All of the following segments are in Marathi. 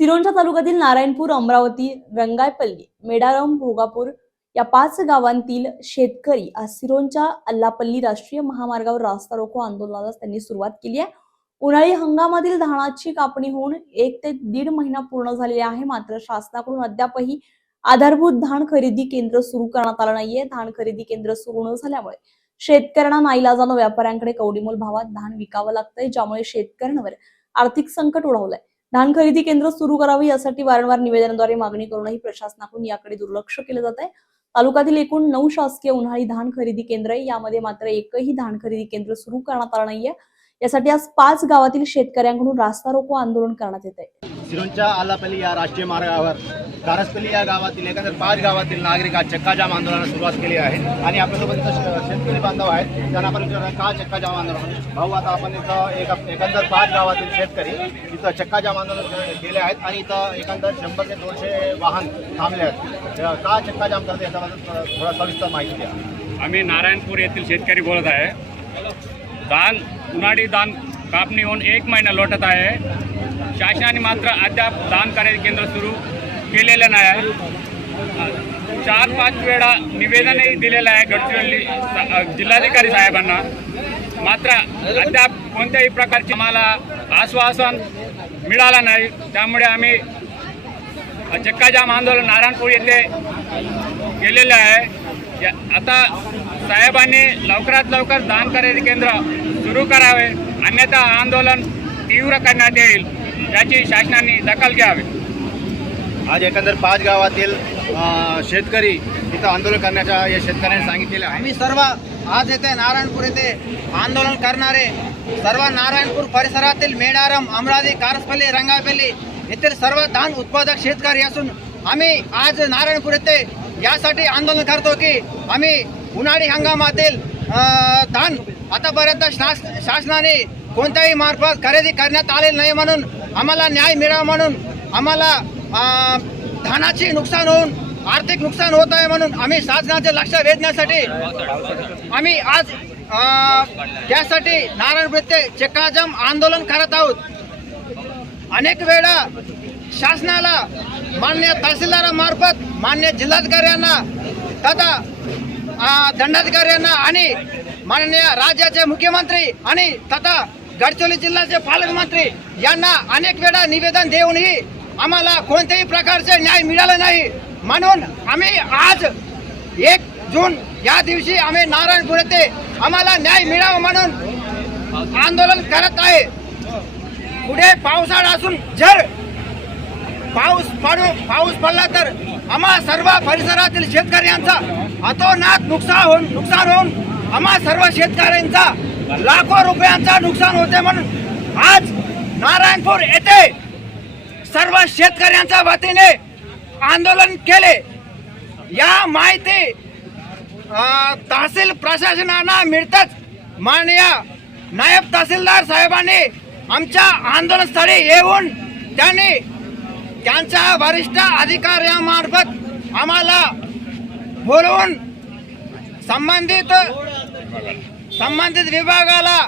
सिरोंचा तालुक्यातील नारायणपूर, अमरावती, रंगायपल्ली, मेडारम, भोगापूर या 5 गावांतील शेतकरी आज सिरोंचा अल्लापल्ली राष्ट्रीय महामार्गावर रास्ता रोको आंदोलनाला त्यांनी सुरुवात केली आहे। उन्हाळी हंगामातील धानाची कापणी होऊन 1 ते 1.5 महिना पूर्ण झालेला आहे, मात्र शासनाकडून अद्यापही आधारभूत धान खरेदी केंद्र सुरू करण्यात आलं नाहीये। धान खरेदी केंद्र सुरू न झाल्यामुळे शेतकऱ्यांना नाईलाजानं व्यापाऱ्यांकडे कवडीमोल भावात धान विकावं लागतंय, ज्यामुळे शेतकऱ्यांवर आर्थिक संकट ओढवलंय। धान खरेदी केंद्र सुरू करावी यासाठी वारंवार निवेदनाद्वारे मागणी करूनही प्रशासनाकडून याकडे दुर्लक्ष केलं जात आहे। तालुक्यातील एकूण 9 शासकीय उन्हाळी धान खरेदी केंद्र आहे, यामध्ये मात्र एकही धान खरेदी केंद्र सुरू करण्यात आलं नाहीये। यासाठी आज 5 गावातील शेतकऱ्यांकडून रास्ता रोको आंदोलन करण्यात येत आहे। सिरोंचा आलापल्ली या राष्ट्रीय मार्गावर कारसपल्ली या गावातील एकंदर 5 गावातील नागरिक आज चक्काजाम आंदोलनाला सुरुवात केली आहे आणि आपल्यासोबत शेतकरी बांधव आहेत, त्यांना आपण विचारलं का चक्काजाम आंदोलन। भाऊ, आता आपण इथं एकंदर 5 गावातील शेतकरी इथं चक्काजाम आंदोलन केले आहेत आणि इथं एकंदर 100 ते 200 वाहन थांबले आहेत। का चक्काजाम करते याच्याबद्दल थोडा सविस्तर माहिती द्या। आम्ही नारायणपूर येथील शेतकरी बोलत आहे। उन्हाळी धान कापणी होऊन 1 महिना लोटत आहे। शासनाने मात्र अद्याप धान खरेदी केंद्र सुरू केलेलं नाही आहे। 4-5 वेळा निवेदनही दिलेलं आहे गडचिरोली जिल्हाधिकारी साहेबांना, मात्र अद्याप कोणत्याही प्रकारचे आम्हाला आश्वासन मिळालं नाही। त्यामुळे आम्ही चक्काजाम आंदोलन नारायणपूर येथे केलेलं आहे। आता साहेबांनी लवकरात लवकर धान खरेदी केंद्र सुरू करावे, अन्यथा आंदोलन तीव्र करण्यात येईल, याची शासनाने दखल घ्यावी। आज एकंदर 5 गावातील शेतकरी इथं आंदोलन करण्याच्या या शेतकऱ्यांनी सांगितलेलं आहे। आम्ही सर्व आज येथे नारायणपूर येथे आंदोलन करणारे सर्व नारायणपूर परिसरातील मेडारम, अमरावती, कारसपल्ली, रंगायपल्ली येथील सर्व धान उत्पादक शेतकरी असून आम्ही आज नारायणपूर येथे यासाठी आंदोलन करतो की आम्ही उन्हाळी हंगामातील धान आतापर्यंत शासनाने कोणत्याही मार्फत खरेदी करण्यात आलेली नाही, म्हणून आम्हाला न्याय मिळावा, म्हणून आम्हाला धानाची नुकसान होऊन आर्थिक नुकसान होत आहे, म्हणून आम्ही शासनाचे लक्ष वेधण्यासाठी आम्ही आज त्यासाठी नारायणपूर येथे चक्काजाम आंदोलन करत आहोत। अनेक वेळा शासनाला मान्य तहसीलदारामार्फत मान्य जिल्हाधिकाऱ्यांना तथा दंडाधिकाऱ्यांना आणि माननीय राज्याचे मुख्यमंत्री आणि तथा गडचिरोली जिल्ह्याचे पालकमंत्री यांना अनेक वेळा निवेदन देऊनही आम्हाला कोणत्याही प्रकारचे न्याय मिळाला नाही, म्हणून आम्ही आज 1 जून या दिवशी आम्ही नारायणपूर येथे आम्हाला न्याय मिळावा म्हणून आंदोलन करत आहे। पुढे पावसाळा असून जर पाऊस पडला तर आम्हा सर्व परिसरातील शेतकऱ्यांचा अतोनात नुकसान होऊन आम्हा सर्व शेतकऱ्यांचा लाखो रुपयांचा नुकसान होते, म्हणून आज नारायणपूर येथे सर्व शेतकऱ्यांच्या वतीने आंदोलन केले। या माहिती तहसील प्रशासनाला मिळताच माननीय नायब तहसीलदार साहेबांनी आमच्या आंदोलनस्थळी येऊन त्यांनी त्यांच्या वरिष्ठ अधिकाऱ्यांमार्फत आम्हाला बोलवून संबंधित विभागाला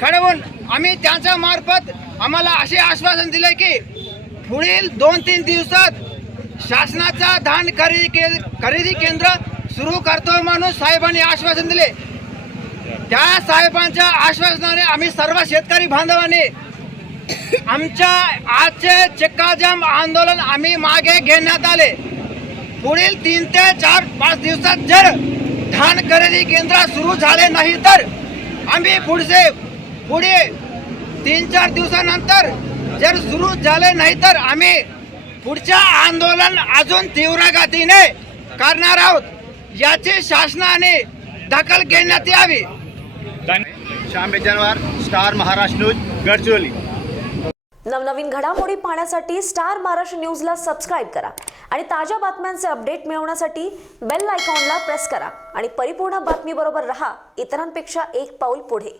कळवून आम्ही त्यांच्या मार्फत आम्हाला असे आश्वासन दिले की पुढील 2-3 दिवसात शासनाचा धान खरेदी केंद्र सुरू करतो म्हणून साहेबांनी आश्वासन दिले। त्या साहेबांच्या आश्वासनाने आम्ही सर्व शेतकरी बांधवांनी आमच्या आजचे चक्काजाम आंदोलन आम्ही मागे घेण्यात आले। पुढील 3 ते 4-5 दिवसात जर धान खरेदी केंद्र सुरू झाले नाही तर आम्ही पुढे 3-4 दिवसानंतर जर सुरू झाले नाही तर आम्ही पुढच्या आंदोलन अजून तीव्र गतीने करणार आहोत, याची शासनाने दखल घेण्यात यावी। Shyam Bejanwar, star Maharashtra news, Gadchiroli. नवनवीन घडामोडी पाहण्यासाठी स्टार महाराष्ट्र न्यूजला सबस्क्राईब करा आणि ताज्या बातम्यांचे अपडेट मिळवण्यासाठी बेल आयकॉनला प्रेस करा आणि परिपूर्ण बातमीबरोबर रहा, इतरांपेक्षा एक पाऊल पुढे।